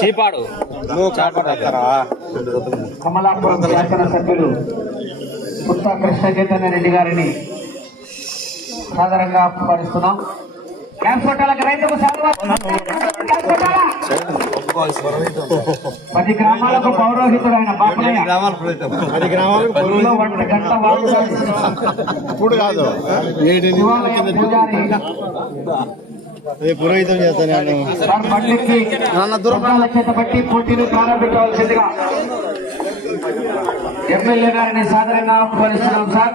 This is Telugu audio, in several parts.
చీపాడు. కమలాపురం శాసన సభ్యులు పుత్త కృష్ణ చైతన్య రెడ్డి గారిని సాదరంగా ఆహ్వానిస్తున్నాం క్యాంప్ కొట్టాలకు రైతుకు? పది గ్రామాలకు పౌరోహితుడైన బాపనయ్య గ్రామాల ఫలితం అది గ్రామాలకు ఊళ్ళో ఒంటి గంట వాడుగా ఇప్పుడు కాదు. శివాలయం పూజారి. ఏ పురోహితం చేస్తాను నేను సార్ బండికి దుర్గాల చేత బట్టి పోటీని ప్రారంభించవలసిందిగా ఎమ్మెల్యే గారిని సాదరంగా ఆహ్వానిస్తున్నాం సార్.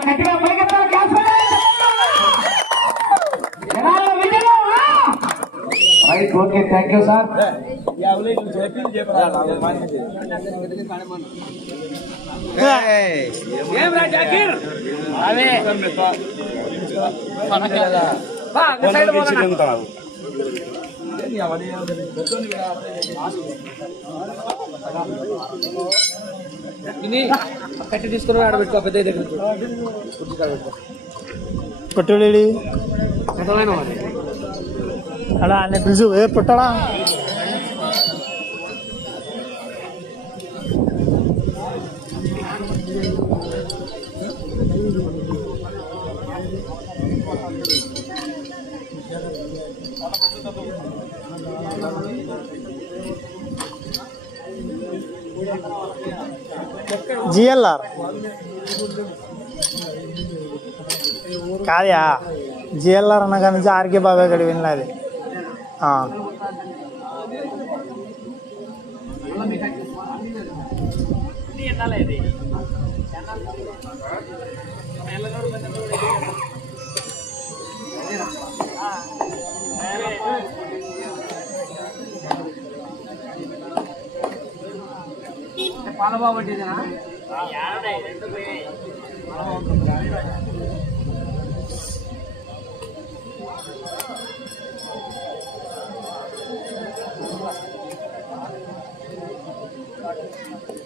గట్టిగా పరిగెత్తాలి క్యాచ్ పట్టాలి. జనాల విజయం, ఆ! Right okay thank you sir కట్టి తీసుకుని ఆడబెట్టుకో పెద్ద దగ్గర అన్న పిలుచు. ఏ పుట్టడా? జిఎల్ఆర్. కాదయా జిఎల్ఆర్ అన్న కానీ ఆర్కే బాబాయ్ గడి వినలేదు Dạ này, tôi quê. Thank you.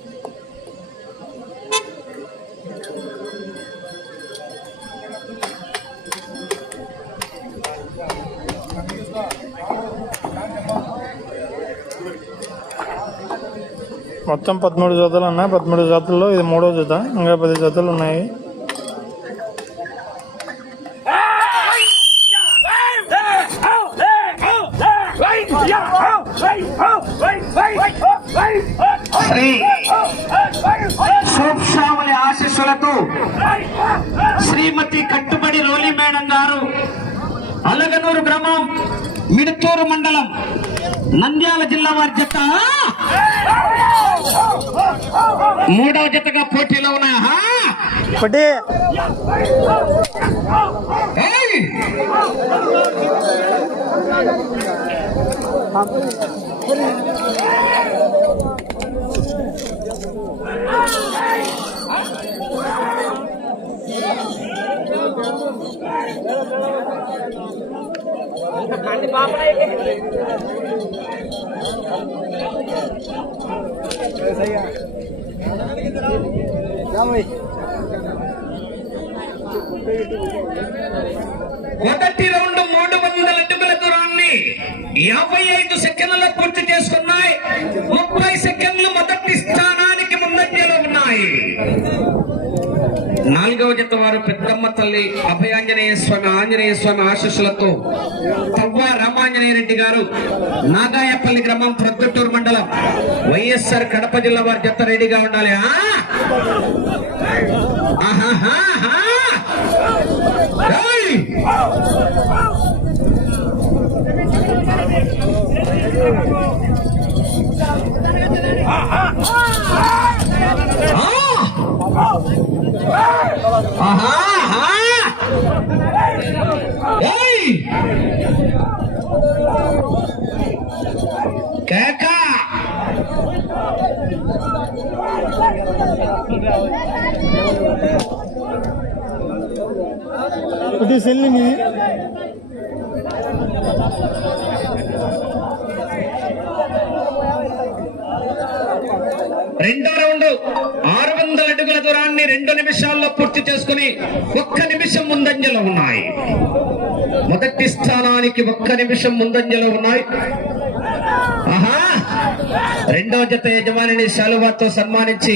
మొత్తం పదమూడు జతలు ఉన్నాయి. పదమూడు జతల్లో ఇది మూడో జత. ఇంకా పది జతలు ఉన్నాయి. శ్రీ సూక్ష్మావళి ఆశీస్సులతో శ్రీమతి కట్టుబడి రోలి మేడం గారు అలగనూరు గ్రామం మిడుతూరు మండలం నంద్యాల జిల్లా వారి జత. మూడవ జతగా పోటీలో ఏయ్! మొదటి రౌండ్ మూడు వందల అడుగుల దూరాన్ని యాభై ఐదు సెకండ్ల పూర్తి చేసుకున్నాయి ముప్పై సెకండ్లు మొదటి స్థానానికి ముందంజలో ఉన్నాయి నాలుగవ జత వారు పెద్దమ్మ తల్లి అభయాంజనేయ స్వామి ఆంజనేయ స్వామి ఆశీస్సులతో తవ్వ రామాంజనేయ రెడ్డి గారు నాగాయపల్లి గ్రామం ప్రొద్దుటూరు మండలం వైఎస్ఆర్ కడప జిల్లా వారి జత రెడీగా ఉండాలి. ఆ? ఆహాహాహా. ఏయ్! ఆహా, ఆహా. ఏయ్! కేక! ఒకటి సెల్లి మీ రెండో రౌండ్ ఆరు వందల అడుగుల దూరాన్ని రెండు నిమిషాల్లో పూర్తి చేసుకుని ఒక్క నిమిషం ముందంజలో ఉన్నాయి. మొదటి స్థానానికి ఒక్క నిమిషం ముందంజలో ఉన్నాయి. ఆహా! రెండో జత యజమానిని శాలువాతో సన్మానించి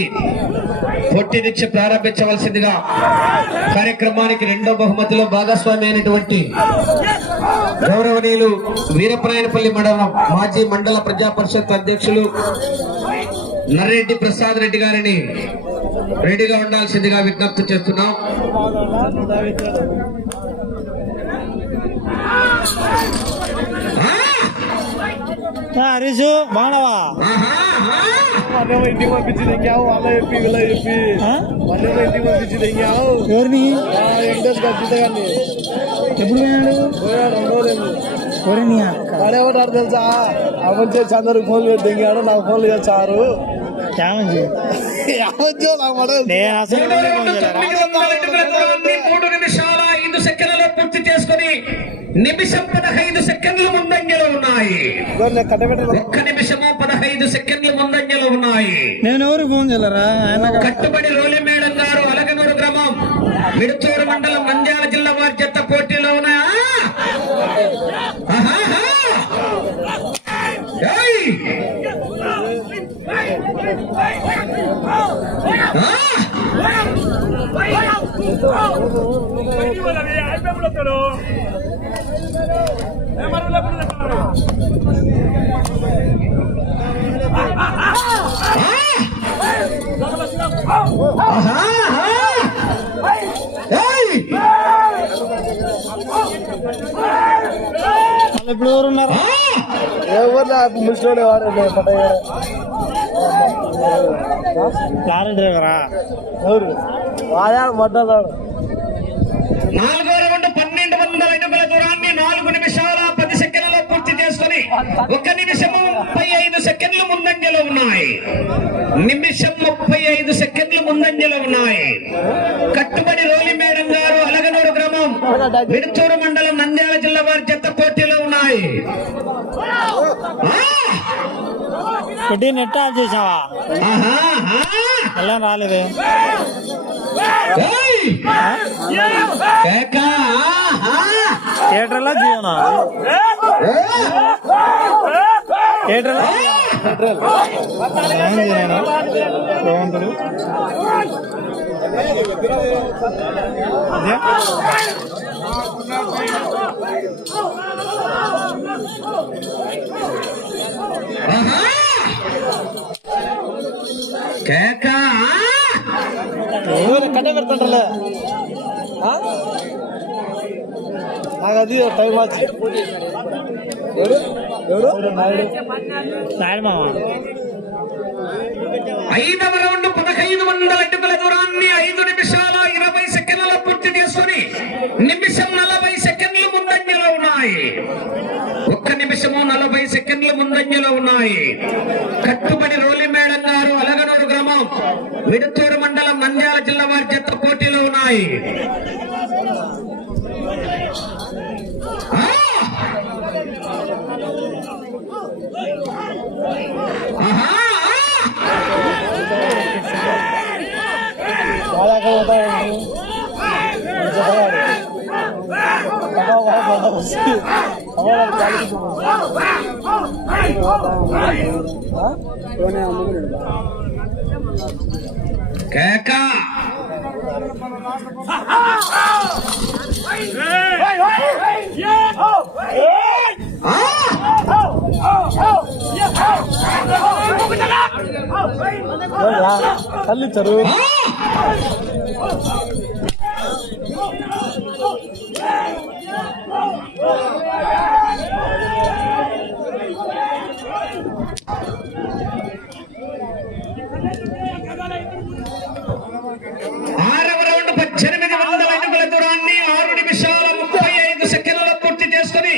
పొట్టినిచ్చి ప్రారంభించవలసిందిగా కార్యక్రమానికి రెండో బహుమతిలో భాగస్వామి అయినటువంటి గౌరవనీయులు వీరప్రాయనపల్లి మండలం మాజీ మండల ప్రజా పరిషత్ అధ్యక్షులు నర్రెడ్డి ప్రసాద్ రెడ్డి గారిని రెడీగా ఉండాల్సిందిగా విజ్ఞప్తి చేస్తున్నాం! హరీష్ బాగున్నావా! ఇంటికి పంపించి తెంగావు వాళ్ళ చెప్పి వీళ్ళ చెప్పి ఇంటికి ఎవరిని? వెంకటేష్ ఎప్పుడు పోయాడు రెండు రోజులు ఎవరిని? అక్క వాడేమంటారు తెలుసా? అమలు చేసి అందరికి ఫోన్లు చేసి తెంగాడు నాకు ఫోన్లు చేస్తారు నేను అసలు మూడో నిమిషాల ఐదు సెకండ్లలో పూర్తి చేసుకుని నిమిషం పదహైదు సెకండ్లు ముందంజలో ఉన్నాయి. ఒక్క నిమిషము పదహైదు సెకండ్లు ముందంజలో ఉన్నాయి. నేను ఎవరికి ఫోన్ చేయలేరా? కట్టుబడి రోలిమేడం గారు అలగనూరు గ్రామం మిడుచూరు మండలం నంద్యాల జిల్లా వారి పోటీలో ఉన్నాయా ఆహాహా! ఏయ్! ఆ! ఆహాహా! ఏయ్! వాళ్ళు ఇప్పుడు ఎవరు ఉన్నారు ఎవరు వాడే? పట్టయ్యాడు లారీ డ్రైవరా? ఎవరు? వాడా మడ్డాడు నాలుగో రౌండ్ పన్నెండు వందల అడుగుల దూరాన్ని నాలుగు నిమిషాల పది సెకండ్లలో పూర్తి చేసుకుని ఒక నిమిషము ముప్పై ఐదు సెకండ్లు ముందంజలో ఉన్నాయి. నిమిషం ముప్పై ఐదు సెకండ్లు ముందంజలో ఉన్నాయి. కట్టుబడి రోలి మేడం గారు అలగనూరు గ్రామం విడుచూరు మండలం నంద్యాల జిల్లా వారి జత పోటీలో ఉన్నాయి. పెట్టి నెట్ ఆఫ్ చేసావా! ఎలా రాలేదే! కేక! ఆహా! థియేటర్లో థియేటర్లో ఏం చేయను బాగుంటుంది అదే ఆహా! కేక! కట్టే పెడతాంటారులే నాకు అది టైం వచ్చి ముందంజలో ఉన్నాయి. కట్టుబడి రోలి మేడం గారు అలగనూరు గ్రామం విడుతూరు మండలం నంద్యాల జిల్లా వారి జత పోటీలో ఉన్నాయి. కేక! ఆ! కల్లిచ్చారు ఆ! ఆరవ రౌండ్ పద్దెనిమిది వందల అడుగుల దూరాన్ని ఆరు నిమిషాల ముప్పై ఐదు సెకండ్ల పూర్తి చేసుకుని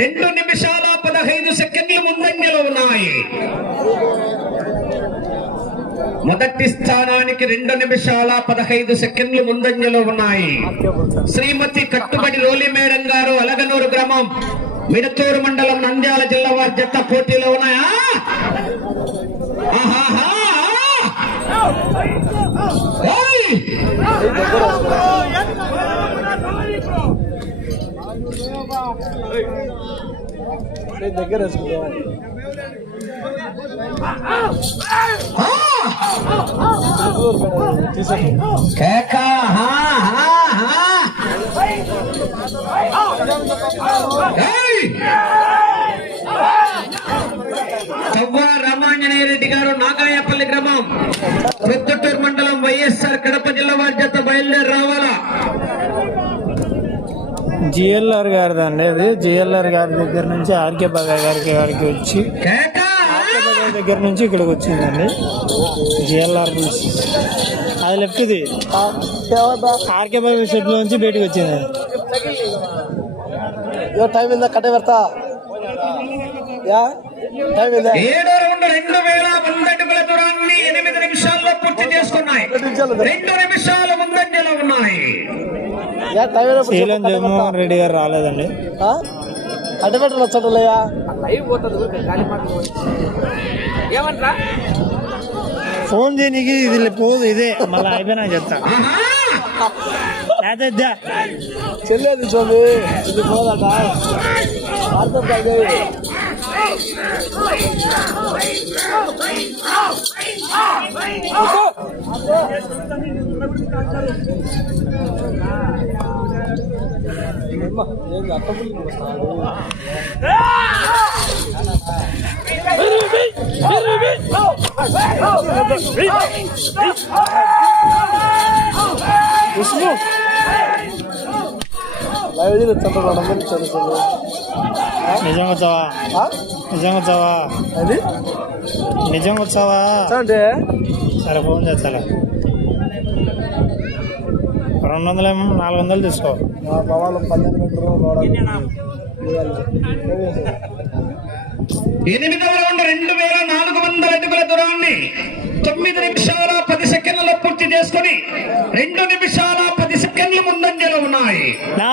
రెండు నిమిషాల పదహైదు సెకండ్లు ముందంజలో ఉన్నాయి. మొదటి స్థానానికి రెండు నిమిషాల పదహైదు సెకండ్లు ముందంజలో ఉన్నాయి. శ్రీమతి కట్టుబడి రోలి మేడం గారు అలగనూరు గ్రామం మిడతూరు మండలం నంద్యాల జిల్లా వారి జత పోటీలో ఉన్నాయా? దగ్గర కేక హా, హా, హా. రామాంజనేయ రెడ్డి గారు నాగాయపల్లి గ్రామం ప్రొద్దుటూరు మండలం వైఎస్ఆర్ కడప జిల్లా వారి జత బయలుదేరి రావాలా జిఎల్ఆర్ గారిదండి అది జిఎల్ఆర్ గారి దగ్గర నుంచి ఆర్కే బాగా గారికి గారికి వచ్చి కేక దగ్గర నుంచి ఇక్కడికి వచ్చిందండి. జిఎల్ఆర్ బుల్స్ అది లెఫ్ట్ ఇది. ఆర్కే బాగా షెడ్ నుంచి బయటకు వచ్చింది. యో టైం ఇందా కట్టే పెడతా. యా టైం ఇందా ఏడో రౌండ్ రెండు వేల వంద అడుగుల దూరాన్ని ఎనిమిది నిమిషాల్లో పూర్తి చేసుకున్నాయి. రెండు నిమిషాలు ముందంజలో ఉన్నాయి. జగన్మోహన్ రెడ్డి గారు రాలేదండి. కట్టే పెట్టడం వచ్చటలేయా లైవ్ పోతుంది ఊరికే గాలి మాటలు ఏమంటారా ఫోన్ చేయనీకి ఇది పోదు ఇదే మళ్ళీ అయిపోయినా చెప్తా ఆహా! లేకపోతే ఇద్దా. చెల్లేదు స్వామి ఇది పోదట అర్థం కాదు లైవ్ చేసి చంద్రబాబు చదువుతుంది నిజంగా వచ్చావా? నిజంగా వచ్చావా? అది నిజంగా వచ్చావా అంటే? సరే ఫోన్ చేస్తా రెండు వందలు ఏమో నాలుగు వందలు తీసుకో. మా భవాలు పన్నెండు మీటర్లు ఎనిమిదవ రౌండ్ రెండు వేల నాలుగు వందల అడుగుల దూరాన్ని తొమ్మిది నిమిషాల పది సెకండ్లలో పూర్తి చేసుకొని రెండు నిమిషాల పది సెకండ్ల ముందంజలో ఉన్నాయి. నా?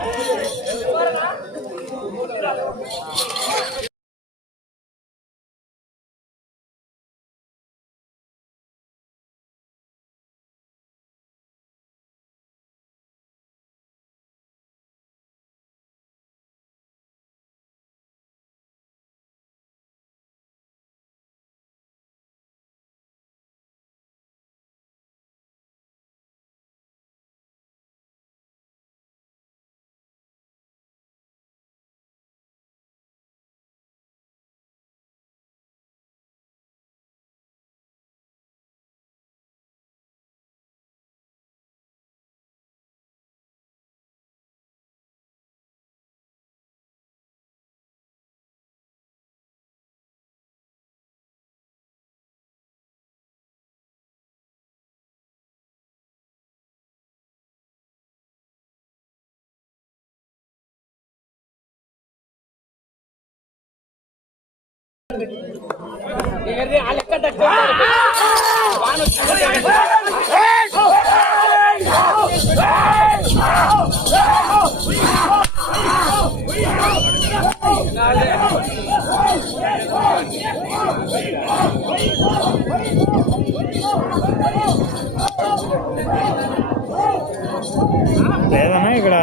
లేదన్నా ఇక్కడ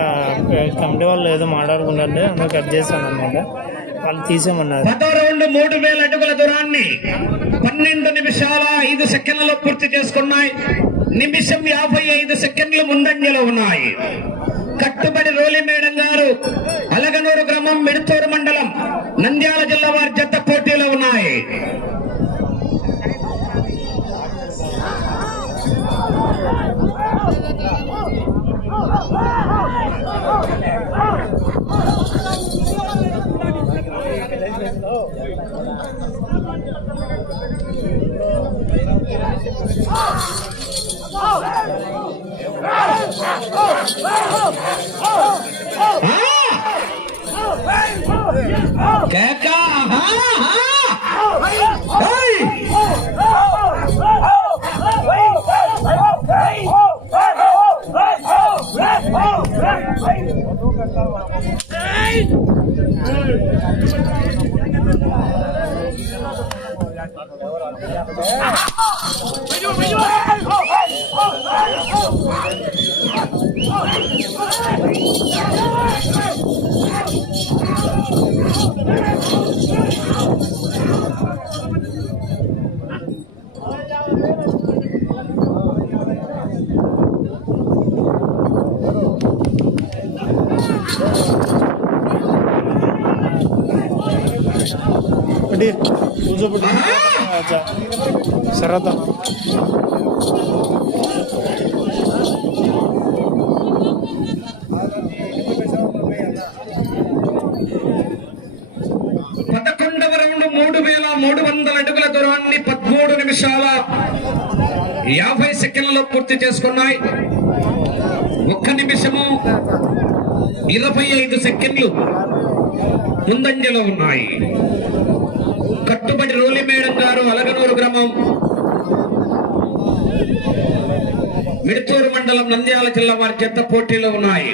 కమిటీ వాళ్ళు ఏదో మాట్లాడుకున్నారండి అందరూ కట్ చేశాను అనమాట వాళ్ళు తీసేయమన్నారు పదో రౌండ్ మూడు వేల అడుగుల దూరాన్ని పన్నెండు నిమిషాల ఐదు సెకండ్లలో పూర్తి చేసుకున్నాయి నిమిషం యాభై ఐదు సెకండ్లు ముందంజలో ఉన్నాయి కట్టుబడి రోలి మేడం గారు అలగనూరు గ్రామం మిడుతూరు మండలం నంద్యాల జిల్లా వారి జత పోటీలో ఉన్నాయి కేక ఆహా, ఆహా. సరదా పదకొండవ రౌండ్ మూడు వేల మూడు వందల అడుగుల దూరాన్ని పదమూడు నిమిషాల యాభై సెకండ్లలో పూర్తి చేసుకున్నాయి. ఒక్క నిమిషము ఇరవై ఐదు సెకండ్లు ముందంజలో ఉన్నాయి. కట్టుబడి రోలి మేడం గారు అలగనూరు గ్రామం. మిడతూరు మండలం నంద్యాల జిల్లా వారి చెత్త పోటీలో ఉన్నాయి.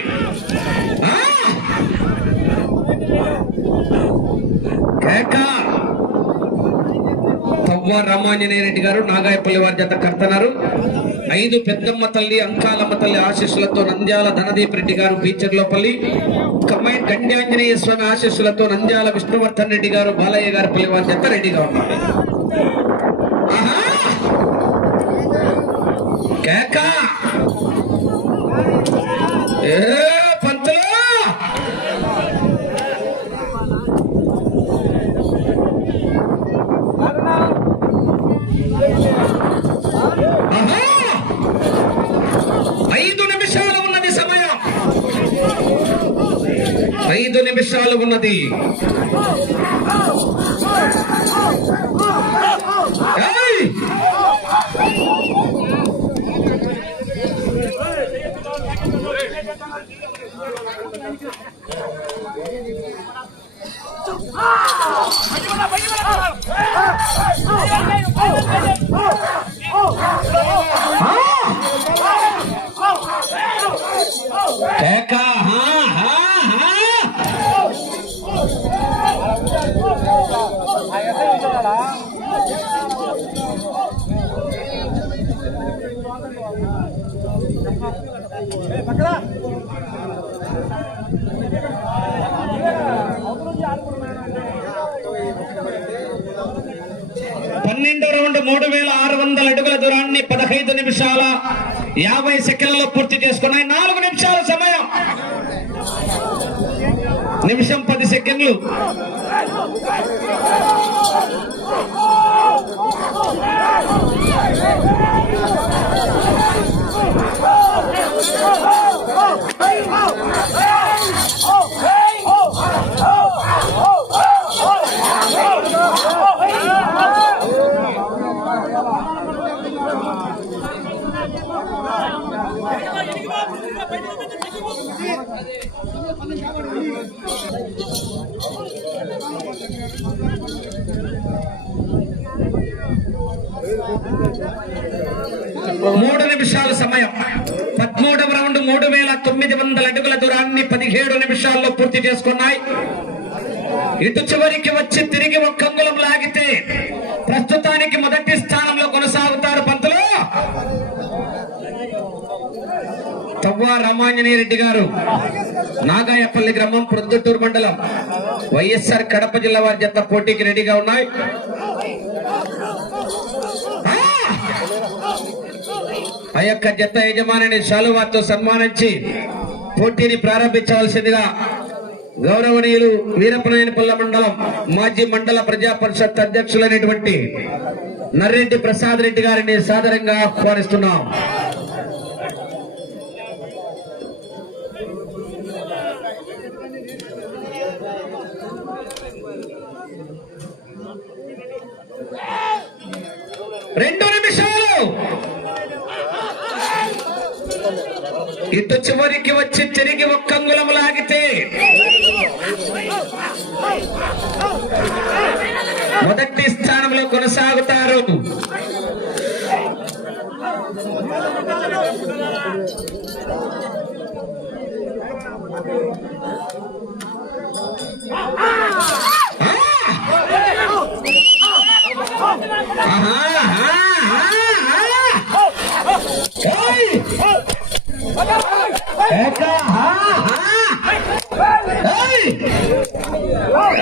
తవ్వ రామాంజనేయ రెడ్డి గారు నాగాయపల్లి వారి జత కడుతున్నారు. ఐదు పెద్దమ్మ తల్లి అంకాలమ్మ తల్లి ఆశీస్సులతో నంద్యాల ధనదీప్ రెడ్డి గారు బీచర్లోపల్లి కమ్మాయి గండ్యాంజనేయ స్వామి ఆశీస్సులతో నంద్యాల విష్ణువర్ధన్ రెడ్డి గారు బాలయ్య గారు పల్లి వారి చెత్త రెడ్డిగా ఉన్నారు ఆహా! కేక ఏ పంతులు ఆహా! ఐదు నిమిషాలు ఉన్నది సమయం ఐదు నిమిషాలు ఉన్నది పన్నెండు రౌండ్ మూడు వేల ఆరు వందల అడుగుల దూరాన్ని పదహైదు నిమిషాల యాభై సెకండ్లలో పూర్తి చేసుకున్నాయి. నాలుగు నిమిషాల సమయం. నిమిషం పది సెకండ్లు. మూడు నిమిషాల సమయం పదమూడవ రౌండ్ మూడు వేల తొమ్మిది వందల అడుగుల దూరాన్ని పదిహేడు నిమిషాల్లో పూర్తి చేసుకున్నాయి. ఇటు చివరికి వచ్చి తిరిగి ఒక్క అంగుళం లాగితే ప్రస్తుతానికి మొదటి స్థానంలో కొనసాగుతారు పంతులు. తవ్వ రామాంజనేయ రెడ్డి గారు నాగాయపల్లి గ్రామం ప్రొద్దుటూరు మండలం వైఎస్ఆర్ కడప జిల్లా వారి జత పోటీకి రెడీగా ఉన్నాయి. ఆ! ఆ యొక్క జత యజమానిని శాలువాతో సన్మానించి పోటీని ప్రారంభించవలసిందిగా గౌరవనీయులు వీరపనాయనపల్ల మండలం మాజీ మండల ప్రజా పరిషత్ అధ్యక్షులైనటువంటి నర్రెడ్డి ప్రసాద్ రెడ్డి గారిని సాదరంగా ఆహ్వానిస్తున్నాం. రెండు నిమిషాలు ఇటు చివరికి వచ్చి తిరిగి ఒక్క లాగితే మొదటి స్థానంలో కొనసాగుతారు. ఆహా,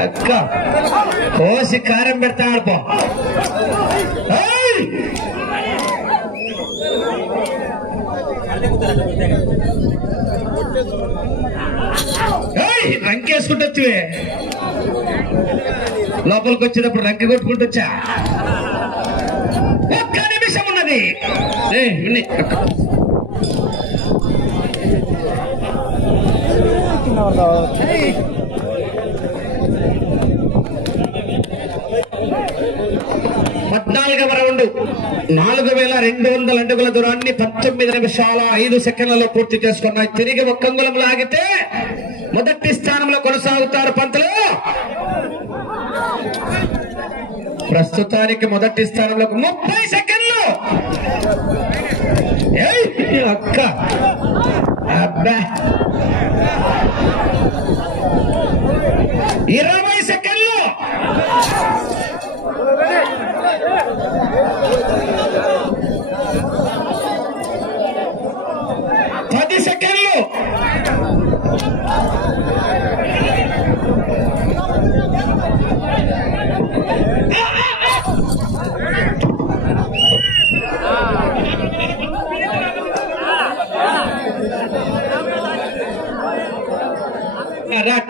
అక్క కోసి కారం పెడతాడు పో. ఏయ్! రంకేసుకుంటూ లోపలికి వచ్చేటప్పుడు రంకె కొట్టుకుంటూ వచ్చా ఒక్క నిమిషం ఉన్నది. ఏయ్, విన్ని, పద్నాలుగవ రౌండ్. నాలుగు వేల రెండు వందల అడుగుల దూరాన్ని పంతొమ్మిది నిమిషాల ఐదు సెకండ్లలో పూర్తి చేసుకున్నాయి. తిరిగి ఒక్క అంగుళం లాగితే మొదటి స్థానంలో కొనసాగుతారు పంతులు. ప్రస్తుతానికి మొదటి స్థానంలో ముప్పై సెకండ్లు. అక్క. ఇరవై సెకండ్లు పది సెకండ్లు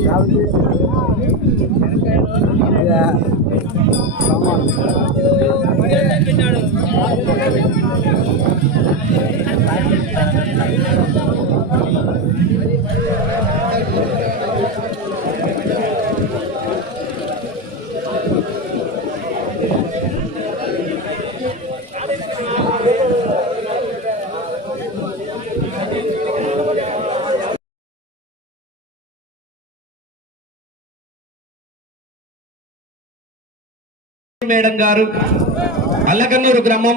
తీసుకురా మేడం గారు. అల్లకన్నూరు గ్రామం